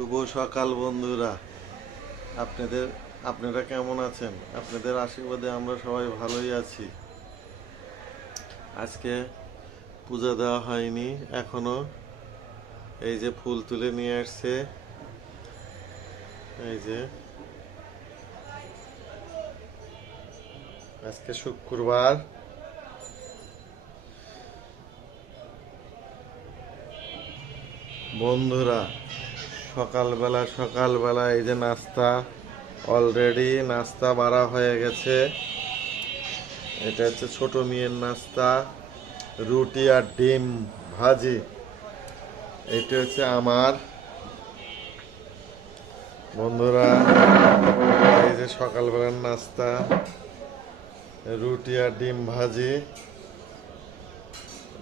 শুভ সকাল, বন্ধুরা। আপনাদের, আপনারা কেমন আছেন? আপনাদের আশীর্বাদে আমরা সবাই ভালোই আছি। আজকে পূজা দেওয়া হয়নি, এখনও। এই যে ফুল তুলে নিয়ে আসছে। এই যে। আজকে শুক্রবার। বন্ধুরা সকালবেলা সকালবেলা এই যে নাস্তা অলরেডি নাস্তা বাড়া হয়ে গেছে। এটা হচ্ছে ছোট মেয়ের নাস্তা, রুটি আর ডিম ভাজি। এটা হচ্ছে আমার। বন্ধুরা, এই যে সকালবেলার নাস্তা, রুটি আর ডিম ভাজি।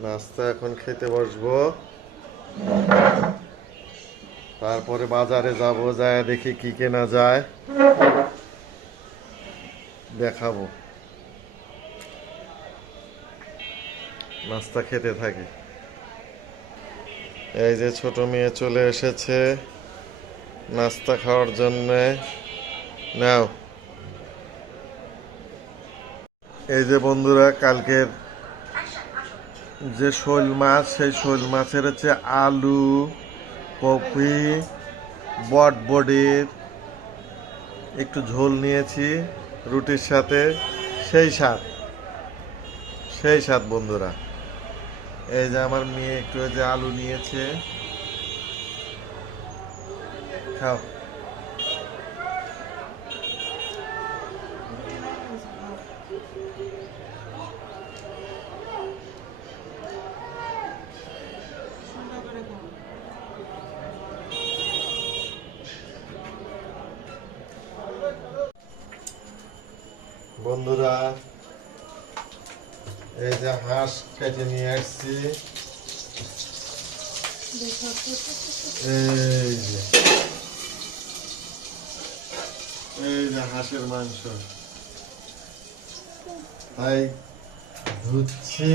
নাস্তা এখন খেতে বসবো। তারপরে বাজারে যাব, যায় দেখি কি কেনা যায়। দেখাবো। নাস্তা খেতে থাকি। এই যে ছোট মেয়ে চলে এসেছে নাস্তা খাওয়ার জন্য। নাও। এই যে বন্ধুরা, কালকের যে শোল মাছ, সেই শোল মাছের হচ্ছে আলু। কপি বটবডির একটু ঝোল নিয়েছি, রুটির সাথে, সেই স্বাদ। সেই স্বাদ, বন্ধুরা। এই যে আমার মেয়ে একটু যে আলু নিয়েছে। খাও। বন্ধুরা, এই যে হাঁস কেটে নিয়ে আসছি। এই যে এই যে হাঁসের মাংস। তাই ধুচ্ছি।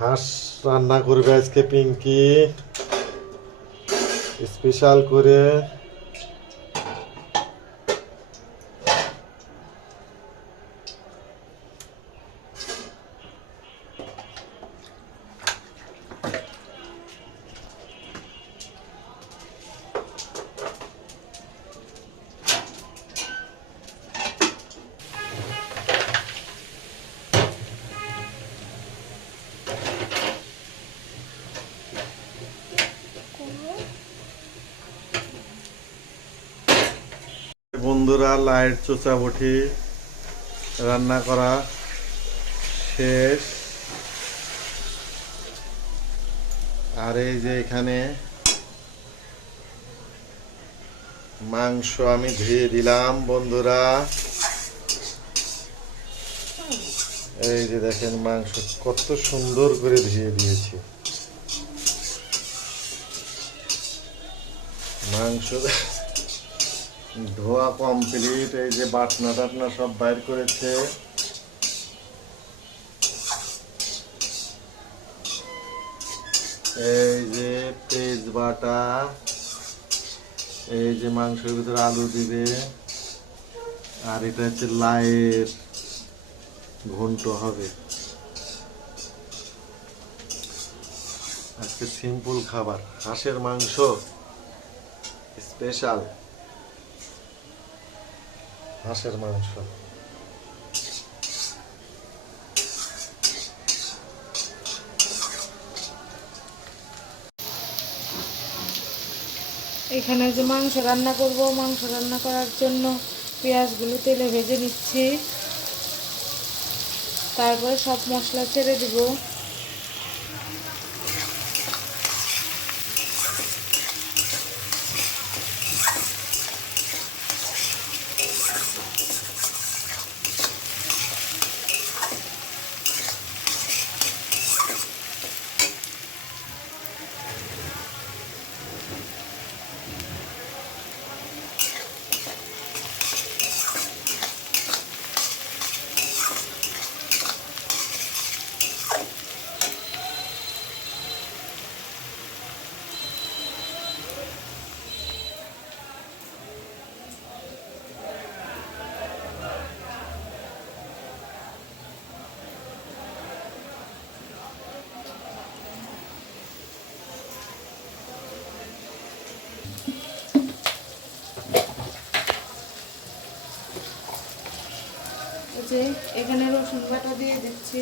হাঁস রান্না করবে আজকে পিঙ্কি। স্পেশাল করে বন্ধুরা লাইট চোচা বটি রান্না করা, শেষ। আর এই যে এখানে মাংস আমি ধুয়ে দিলাম, বন্ধুরা। এই যে দেখেন মাংস কত সুন্দর করে ধুয়ে দিয়েছি। মাংস ধোয়া কমপ্লিট এই যে বাটনা টাটনা সব বাইর করেছে। এই যে পেঁয়াজ বাটা, এই যে মাংসের ভিতরে আলু দিবে, আর এটা হচ্ছে লাইয়ের ঘন্ট হবে। আজকে সিম্পল খাবার, হাঁসের মাংস স্পেশাল হাঁসের মাংস এখানে যে মাংস রান্না করব, মাংস রান্না করার জন্য পেঁয়াজগুলো তেলে ভেজে নিচ্ছি। তারপরে সব মশলা ছেড়ে দিব। হচ্ছে এখানে রসুন বাটা দিয়ে দিচ্ছি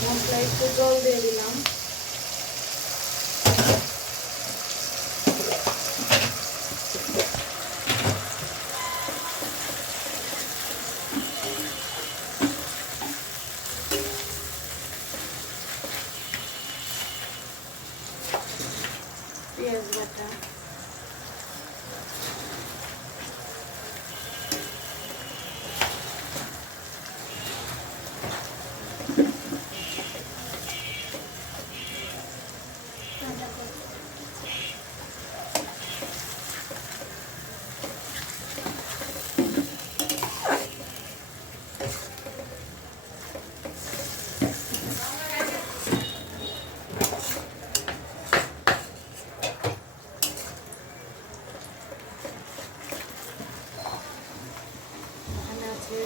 মশলা একটু জল দিয়ে দিলাম পেঁয়াজ বাটা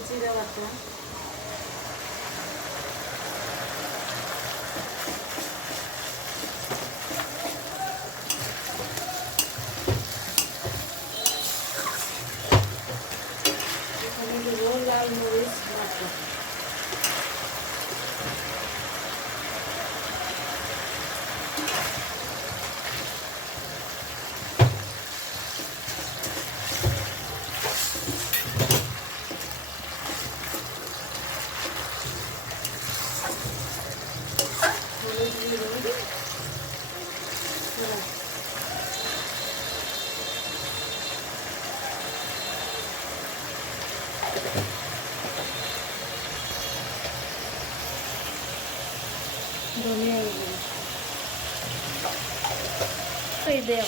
এখানে আছে ধনিয়া গুঁড়ো এই দেও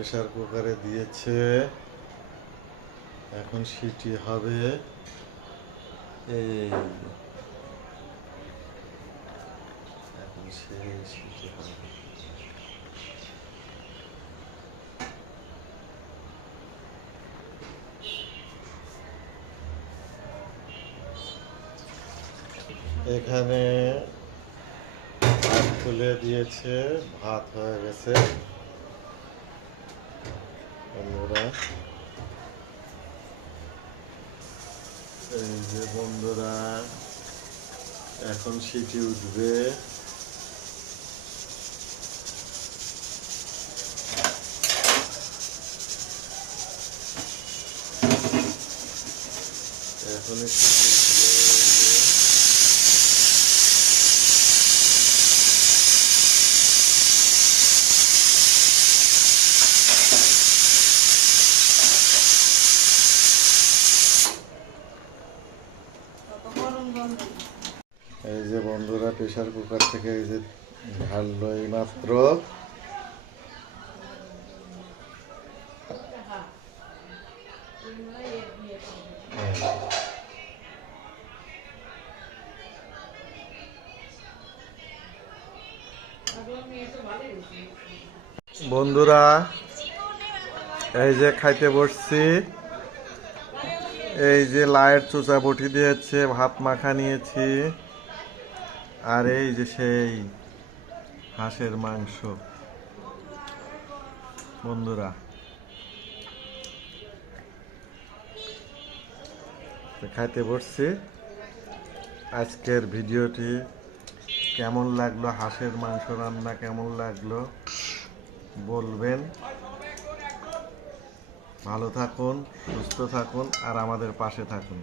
Pressure কুকারে দিয়েছে। এখন সিটি হবে। এই এখন সেই হবে। এখানে ভাত তুলে দিয়েছে, ভাত হয়ে গেছে। এই যে বন্ধুরা এখন সিটি উঠবে। এখন সিটি উঠবে গরম গরম এই যে প্রেসার কুকার থেকে যে ঢাললো এই মাত্র বন্ধুরা, এই যে খাইতে বসছি। এই যে লায়ের চোচা বটি দিয়েছে, ভাত মাখা নিয়েছি। আর এই যে সেই হাঁসের মাংস। বন্ধুরা খাইতে বসছি। আজকের ভিডিওটি কেমন লাগল? হাঁসের মাংস রান্না কেমন লাগল? বলবেন। ভালো থাকুন, সুস্থ থাকুন, আর আমাদের পাশে থাকুন।